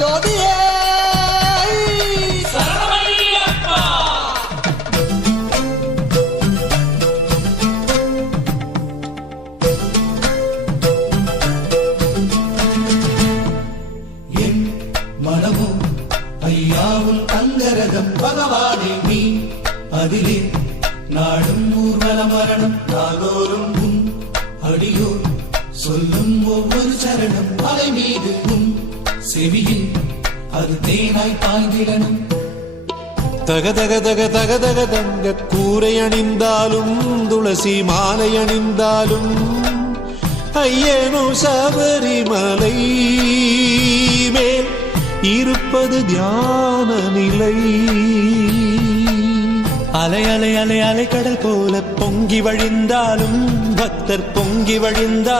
ஜோதியே மனமும் ஐயாவும் தங்கரகம் பகவானே நீ அதிலே நாடும் ஊர்வல மரணம் நாளோறும் உன் அடியோர் சொல்லும் ஒவ்வொரு சரணம் அலை மீது உன் செவியில் அது தேனாய் பாய்ந்திடணும். தக தக தக தக தக தங்க கூரை அணிந்தாலும் துளசி மாலை அணிந்தாலும் ஐயனோ சபரிமலை மேல் இருப்பது தியான நிலை. அலை அலை அலை அலை கடல் போல பொங்கி வழிந்தாலும் பக்தர் பொங்கி வழிந்தால்